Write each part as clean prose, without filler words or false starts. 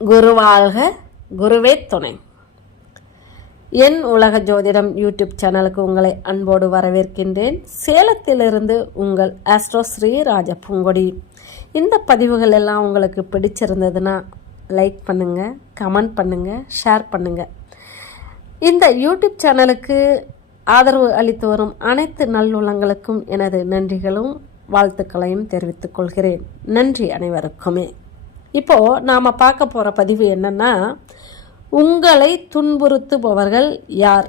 குருவாழ்க, குருவே துணை. என் உலக ஜோதிடம் யூடியூப் சேனலுக்கு உங்களை அன்போடு வரவேற்கின்றேன். சேலத்திலிருந்து உங்கள் ஆஸ்ட்ரோ ஸ்ரீ ராஜ பூங்கொடி. இந்த பதிவுகள் எல்லாம் உங்களுக்கு பிடிச்சிருந்ததுன்னா லைக் பண்ணுங்கள், கமெண்ட் பண்ணுங்கள், ஷேர் பண்ணுங்கள். இந்த யூடியூப் சேனலுக்கு ஆதரவு அளித்து வரும் அனைத்து நல்லுள்ளங்களுக்கும் எனது நன்றிகளும் வாழ்த்துக்களையும் தெரிவித்துக் கொள்கிறேன். நன்றி அனைவருக்குமே. இப்போது நாம் பார்க்க போகிற பதிவு என்னென்னா, உங்களை துன்புறுத்துபவர்கள் யார்,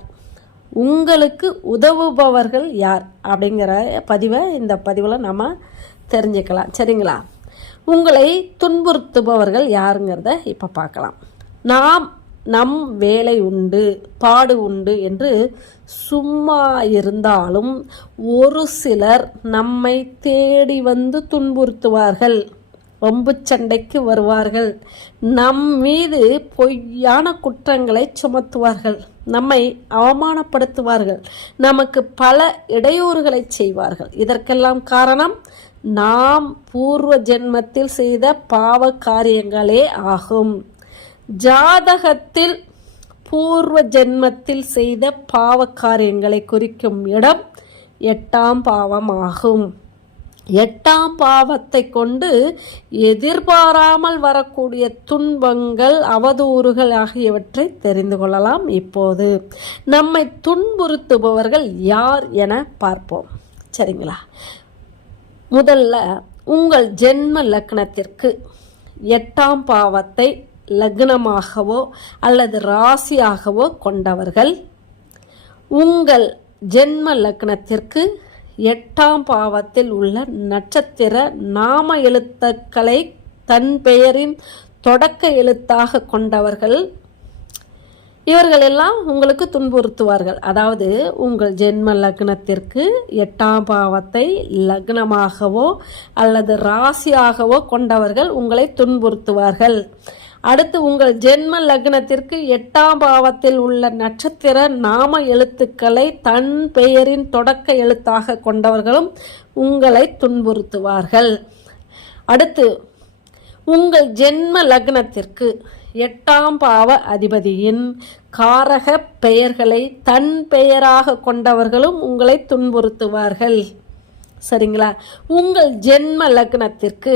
உங்களுக்கு உதவுபவர்கள் யார் அப்படிங்கிற பதிவை இந்த பதிவில் நாம் தெரிஞ்சுக்கலாம். சரிங்களா? உங்களை துன்புறுத்துபவர்கள் யாருங்கிறத இப்போ பார்க்கலாம். நம் வேலை உண்டு, பாடு உண்டு என்று சும்மா இருந்தாலும் ஒரு சிலர் நம்மை தேடி வந்து துன்புறுத்துவார்கள், வம்பு சண்டைக்கு வருவார்கள், நம் மீது பொய்யான குற்றங்களை சுமத்துவார்கள், நம்மை அவமானப்படுத்துவார்கள், நமக்கு பல இடையூறுகளை செய்வார்கள். இதற்கெல்லாம் காரணம் நாம் பூர்வ ஜென்மத்தில் செய்த பாவ காரியங்களே ஆகும். ஜாதகத்தில் பூர்வ ஜென்மத்தில் செய்த பாவ காரியங்களை குறிக்கும் இடம் 8ஆம் பாவமாகும். 8ஆம் பாவத்தை கொண்டு எதிர்பாராமல் வரக்கூடிய துன்பங்கள், அவதூறுகள் ஆகியவற்றை தெரிந்து கொள்ளலாம். இப்போது நம்மை துன்புறுத்துபவர்கள் யார் என பார்ப்போம். சரிங்களா? முதல்ல உங்கள் ஜென்ம லக்னத்திற்கு 8ஆம் பாவத்தை லக்னமாகவோ அல்லது ராசியாகவோ கொண்டவர்கள், உங்கள் ஜென்ம லக்னத்திற்கு 8ஆம் பாவத்தில் உள்ள நட்சத்திர நாம எழுத்துக்களை தன் பெயரின் தொடக்க எழுத்தாக கொண்டவர்கள், இவர்கள் எல்லாம் உங்களுக்கு துன்புறுத்துவார்கள். அதாவது உங்கள் ஜென்ம லக்னத்திற்கு 8ஆம் பாவத்தை லக்னமாகவோ அல்லது ராசியாகவோ கொண்டவர்கள் உங்களை துன்புறுத்துவார்கள். அடுத்து உங்கள் ஜென்ம லக்னத்திற்கு 8ஆம் பாவத்தில் உள்ள நட்சத்திர நாம எழுத்துக்களை தன் பெயரின் தொடக்க எழுத்தாக கொண்டவர்களும் உங்களை துன்புறுத்துவார்கள். அடுத்து உங்கள் ஜென்ம லக்னத்திற்கு 8ஆம் பாவ அதிபதியின் காரக பெயர்களை தன் பெயராக கொண்டவர்களும் உங்களை துன்புறுத்துவார்கள். சரிங்களா? உங்கள் ஜென்ம லக்னத்திற்கு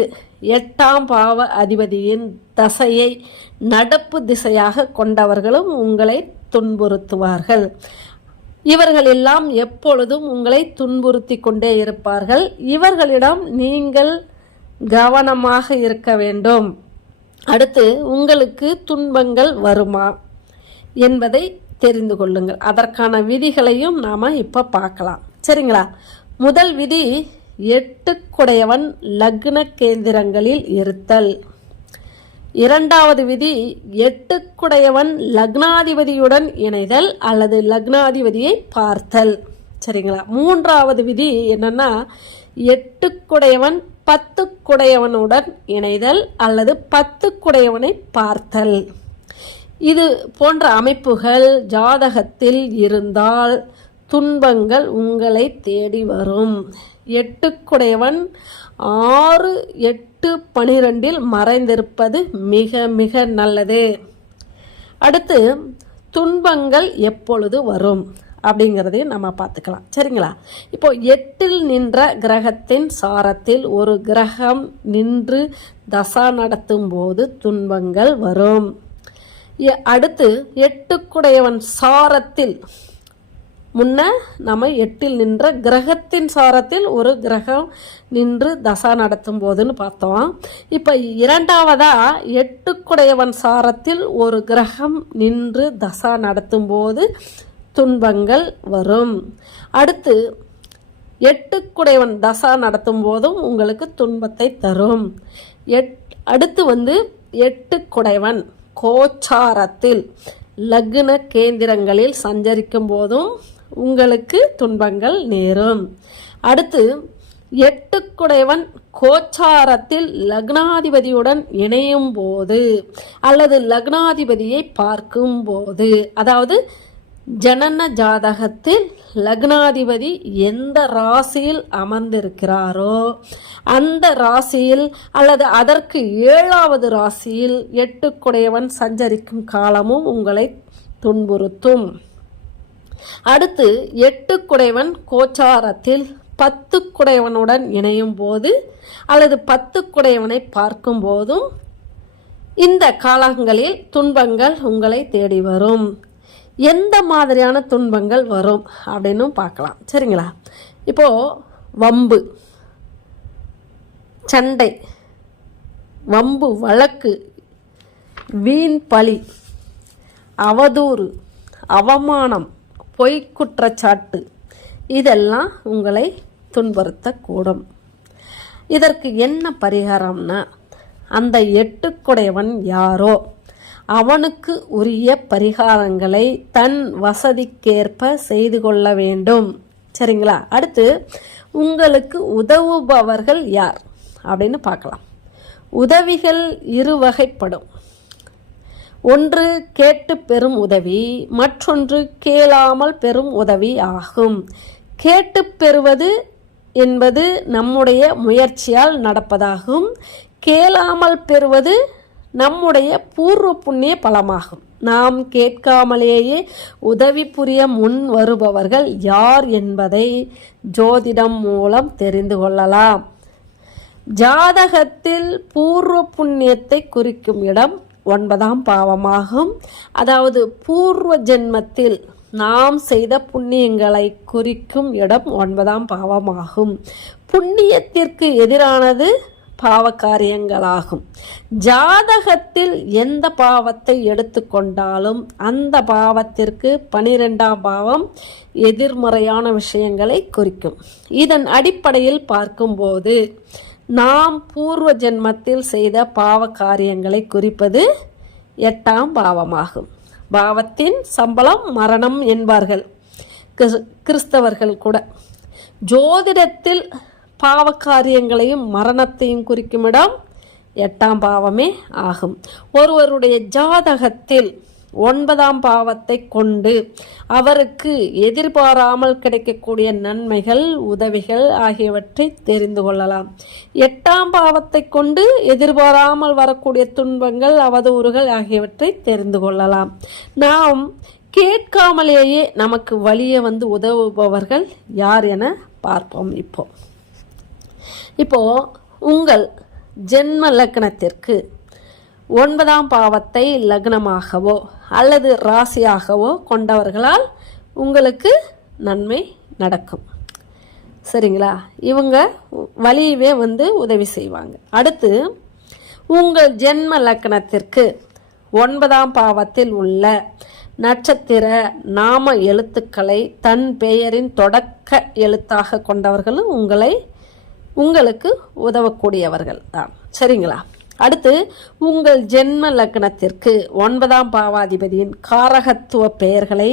8ஆம் பாவ அதிபதியின் தசையை நடப்பு திசையாக கொண்டவர்களும் உங்களை துன்புறுத்துவார்கள். இவர்கள் எல்லாம் எப்பொழுதும் உங்களை துன்புறுத்தி கொண்டே இருப்பார்கள். இவர்களிடம் நீங்கள் கவனமாக இருக்க வேண்டும். அடுத்து உங்களுக்கு துன்பங்கள் வருமா என்பதை தெரிந்து கொள்ளுங்கள். அதற்கான விதிகளையும் நாம் இப்போ பார்க்கலாம். சரிங்களா? முதல் விதி, 8 லக்ன கேந்திரங்களில் இருத்தல். இரண்டாவது விதி, 8 லக்னாதிபதியுடன் இணைதல் அல்லது லக்னாதிபதியை பார்த்தல். சரிங்களா? மூன்றாவது விதி என்னன்னா, 8 10 இணைதல் அல்லது 10 பார்த்தல். இது போன்ற அமைப்புகள் ஜாதகத்தில் இருந்தால் துன்பங்கள் உங்களை தேடி வரும். 8 6, 8, 12 மறைந்திருப்பது மிக மிக நல்லது. அடுத்து துன்பங்கள் எப்பொழுது வரும் அப்படிங்கிறதையும் நம்ம பார்த்துக்கலாம். சரிங்களா? இப்போ 8இல் நின்ற கிரகத்தின் சாரத்தில் ஒரு கிரகம் நின்று தசா நடத்தும் போது துன்பங்கள் வரும். அடுத்து 8 சாரத்தில் முன்ன நம்ம 8இல் நின்ற கிரகத்தின் சாரத்தில் ஒரு கிரகம் நின்று தசா நடத்தும் போதுன்னு பார்த்தோம். இப்போ இரண்டாவதா 8 சாரத்தில் ஒரு கிரகம் நின்று தசா நடத்தும் போது துன்பங்கள் வரும். அடுத்து 8 தசா நடத்தும் போதும் உங்களுக்கு துன்பத்தை தரும். அடுத்து 8 கோச்சாரத்தில் லக்ன கேந்திரங்களில் சஞ்சரிக்கும் போதும் உங்களுக்கு துன்பங்கள் நேரும். அடுத்து 8 கோச்சாரத்தில் லக்னாதிபதியுடன் இணையும் போது அல்லது லக்னாதிபதியை பார்க்கும் போது, அதாவது ஜனன ஜாதகத்தில் லக்னாதிபதி எந்த ராசியில் அமர்ந்திருக்கிறாரோ அந்த ராசியில் அல்லது அதற்கு 7வது ராசியில் 8 சஞ்சரிக்கும் காலமும் உங்களை துன்புறுத்தும். அடுத்து 8 கோச்சாரத்தில் 10 இணையும் போது அல்லது 10 பார்க்கும் போதும் இந்த காலங்களில் துன்பங்கள் உங்களை தேடி வரும். எந்த மாதிரியான துன்பங்கள் வரும் அப்படின்னு பார்க்கலாம். சரிங்களா? இப்போது வம்பு, சண்டை, வம்பு வழக்கு, வீண் பழி, அவதூறு, அவமானம், பொய் குற்றச்சாட்டு இதெல்லாம் உங்களை துன்புறுத்தக்கூடும். இதற்கு என்ன பரிகாரம்னா, அந்த 8 யாரோ அவனுக்கு உரிய பரிகாரங்களை தன் வசதிக்கேற்ப செய்து கொள்ள வேண்டும். சரிங்களா? அடுத்து உங்களுக்கு உதவுபவர்கள் யார் அப்படின்னு பார்க்கலாம். உதவிகள் 2 வகைப்படும். ஒன்று கேட்டு பெறும் உதவி, மற்றொன்று கேளாமல் பெறும் உதவி ஆகும். கேட்டு பெறுவது என்பது நம்முடைய முயற்சியால் நடப்பதாகும். கேளாமல் பெறுவது நம்முடைய பூர்வ புண்ணிய பலமாகும். நாம் கேட்காமலேயே உதவி புரிய முன் வருபவர்கள் யார் என்பதை ஜோதிடம் மூலம் தெரிந்து கொள்ளலாம். ஜாதகத்தில் பூர்வ புண்ணியத்தை குறிக்கும் இடம் 9ஆம் பாவமாகும். அதாவது பூர்வ ஜென்மத்தில் நாம் செய்த புண்ணியங்களை குறிக்கும் இடம் 9ஆம் பாவமாகும். புண்ணியத்திற்கு எதிரானது பாவ காரியங்களாகும். ஜாதகத்தில் எந்த பாவத்தை எடுத்துக்கொண்டாலும் அந்த பாவத்திற்கு 12ஆம் பாவம் எதிர்மறையான விஷயங்களை குறிக்கும். இதன் அடிப்படையில் பார்க்கும்போது நாம் பூர்வ ஜென்மத்தில் செய்த பாவ காரியங்களை குறிப்பது 8ஆம் பாவமாகும். பாவத்தின் சம்பளம் மரணம் என்பார்கள் கிறிஸ்தவர்கள் கூட. ஜோதிடத்தில் பாவ காரியங்களையும் மரணத்தையும் குறிக்கும் இடம் 8ஆம் பாவமே ஆகும். ஒருவருடைய ஜாதகத்தில் 9ஆம் பாவத்தை கொண்டு அவருக்கு எதிர்பாராமல் கிடைக்கக்கூடிய நன்மைகள், உதவிகள் ஆகியவற்றை தெரிந்து கொள்ளலாம். 8ஆம் பாவத்தை கொண்டு எதிர்பாராமல் வரக்கூடிய துன்பங்கள், அவதூறுகள் ஆகியவற்றை தெரிந்து கொள்ளலாம். நாம் கேட்காமலேயே நமக்கு வழியே வந்து உதவுபவர்கள் யார் என பார்ப்போம். இப்போ உங்கள் ஜென்ம லக்னத்திற்கு 9ஆம் பாவத்தை லக்னமாகவோ அல்லது ராசியாகவோ கொண்டவர்களால் உங்களுக்கு நன்மை நடக்கும். சரிங்களா? இவங்க வழியவே வந்து உதவி செய்வாங்க. அடுத்து உங்கள் ஜென்ம லக்னத்திற்கு 9ஆம் பாவத்தில் உள்ள நட்சத்திர நாம எழுத்துக்களை தன் பெயரின் தொடக்க எழுத்தாக கொண்டவர்களும் உங்களுக்கு உதவக்கூடியவர்கள் தான். சரிங்களா? அடுத்து உங்கள் ஜென்ம லக்னத்திற்கு 9ஆம் பாவாதிபதியின் காரகத்துவ பெயர்களை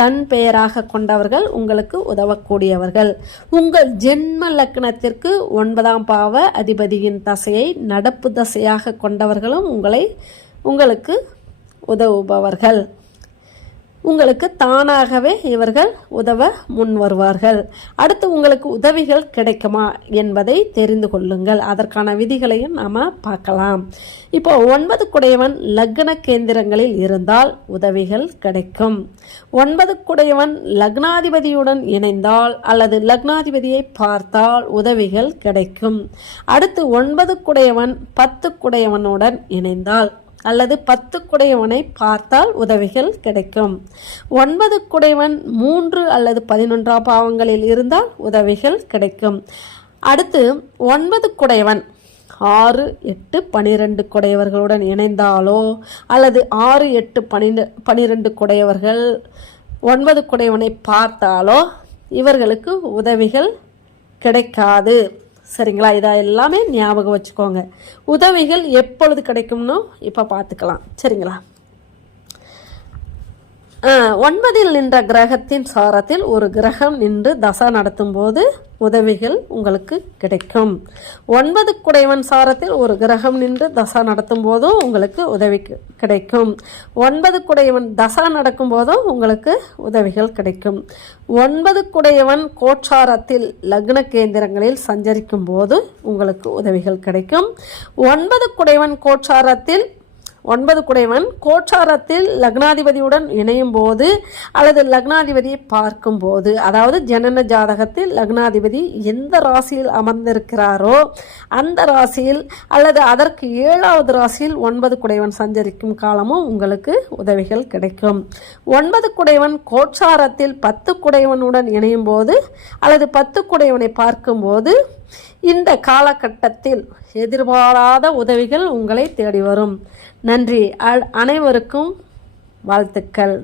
தன் பெயராக கொண்டவர்கள் உங்களுக்கு உதவக்கூடியவர்கள். உங்கள் ஜென்ம லக்னத்திற்கு 9ஆம் பாவ அதிபதியின் தசையை நடப்பு தசையாக கொண்டவர்களும் உங்களுக்கு உதவுபவர்கள். உங்களுக்கு தானாகவே இவர்கள் உதவ முன் வருவார்கள். அடுத்து உங்களுக்கு உதவிகள் கிடைக்குமா என்பதை தெரிந்து கொள்ளுங்கள். அதற்கான விதிகளையும் நாம் பார்க்கலாம். இப்போ 9 குடையவன் லக்ன கேந்திரங்களில் இருந்தால் உதவிகள் கிடைக்கும். 9 குடையவன் லக்னாதிபதியுடன் இணைந்தால் அல்லது லக்னாதிபதியை பார்த்தால் உதவிகள் கிடைக்கும். அடுத்து 9 குடையவன் 10 குடையவனுடன் இணைந்தால் அல்லது 10 குடையவனை பார்த்தால் உதவிகள் கிடைக்கும். 9 குடையவன் 3 அல்லது 11ஆம் பாவங்களில் இருந்தால் உதவிகள் கிடைக்கும். அடுத்து 9 குடையவன் 6, 8, 12 குடையவர்களுடன் இணைந்தாலோ அல்லது 6, 8, 12 குடையவர்கள் 9 குடையவனை பார்த்தாலோ இவர்களுக்கு உதவிகள் கிடைக்காது. சரிங்களா? இதை எல்லாமே ஞாபகம் வச்சுக்கோங்க. உதவிகள் எப்பொழுது கிடைக்கும்னு இப்போ பார்த்துக்கலாம். சரிங்களா? 9ல் நின்ற கிரகத்தின் சாரத்தில் ஒரு கிரகம் நின்று தசா நடத்தும் போது உதவிகள் உங்களுக்கு கிடைக்கும். 9 குடைவன் சாரத்தில் ஒரு கிரகம் நின்று தசா நடத்தும் போதும் உங்களுக்கு உதவி கிடைக்கும். 9 குடையவன் தசா நடக்கும் போதும் உங்களுக்கு உதவிகள் கிடைக்கும். 9 குடையவன் கோட்சாரத்தில் லக்ன கேந்திரங்களில் சஞ்சரிக்கும் போது உங்களுக்கு உதவிகள் கிடைக்கும். 9 குடைவன் கோட்சாரத்தில் 9 குடைவன் கோட்சாரத்தில் லக்னாதிபதியுடன் இணையும் போது அல்லது லக்னாதிபதியை பார்க்கும் போது, அதாவது ஜனன ஜாதகத்தில் லக்னாதிபதி எந்த ராசியில் அமர்ந்திருக்கிறாரோ அந்த ராசியில் அல்லது அதற்கு 7வது ராசியில் 9 குடைவன் சஞ்சரிக்கும் காலமும் உங்களுக்கு உதவிகள் கிடைக்கும். 9 குடைவன் கோட்சாரத்தில் 10 குடைவனுடன் இணையும் போது அல்லது 10 குடைவனை பார்க்கும் போது இந்த காலகட்டத்தில் எதிர்பாராத உதவிகள் உங்களை தேடி வரும். நன்றி. அனைவருக்கும் வாழ்த்துக்கள்.